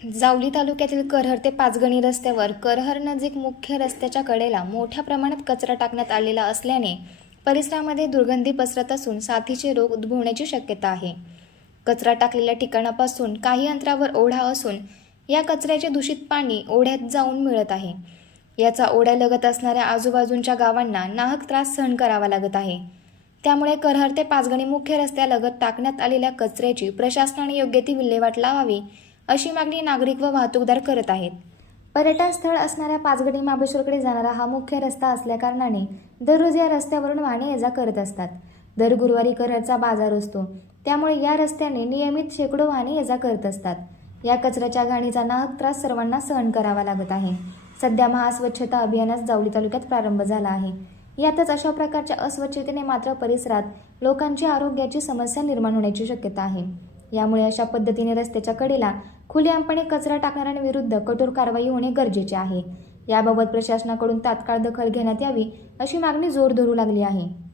जावली तालुक्यातील करहर ते पाचगणी रस्त्यावर करहर नजीक मुख्य रस्त्याच्या कडेला मोठ्या प्रमाणात कचरा टाकण्यात आलेला असल्याने परिसरामध्ये दुर्गंधी पसरत असून साथीचे रोग उद्भवण्याची शक्यता आहे. कचरा टाकलेल्या ठिकाणापासून काही अंतरावर ओढा असून या कचऱ्याचे दूषित पाणी ओढ्यात जाऊन मिळत आहे. याचा ओढ्यालगत असणाऱ्या आजूबाजूंच्या गावांना नाहक त्रास सहन करावा लागत आहे. त्यामुळे करहर ते पाचगणी मुख्य रस्त्यालगत टाकण्यात आलेल्या कचऱ्याची प्रशासनाने योग्य ती विल्हेवाट लावावी अशी मागणी नागरिक व वाहतूकदार करत आहेत. पर्यटन स्थळ असणाऱ्या पाचगणी महाबळेश्वरकडे जाणारा हा मुख्य रस्ता असल्याकारणाने दररोज या रस्त्यावरून वाहने ये जा करत असतात. दर गुरुवारी करडचा बाजार असतो. त्यामुळे या रस्त्याने नियमित शेकडो वाहने ये जा करत असतात. या कचऱ्याच्या घाणीचा नाहक त्रास सर्वांना सहन करावा लागत आहे. सध्या महास्वच्छता अभियानास जावली तालुक्यात प्रारंभ झाला आहे. यातच अशा प्रकारच्या अस्वच्छतेने मात्र परिसरात लोकांची आरोग्याची समस्या निर्माण होण्याची शक्यता आहे. यामुळे अशा पद्धतीने रस्त्याच्या कडेला खुलेआमपणे कचरा टाकणाऱ्यांविरुद्ध कठोर कारवाई होणे गरजेचे आहे. याबाबत प्रशासनाकडून तात्काळ दखल घेण्यात यावी अशी मागणी जोर धरू लागली आहे.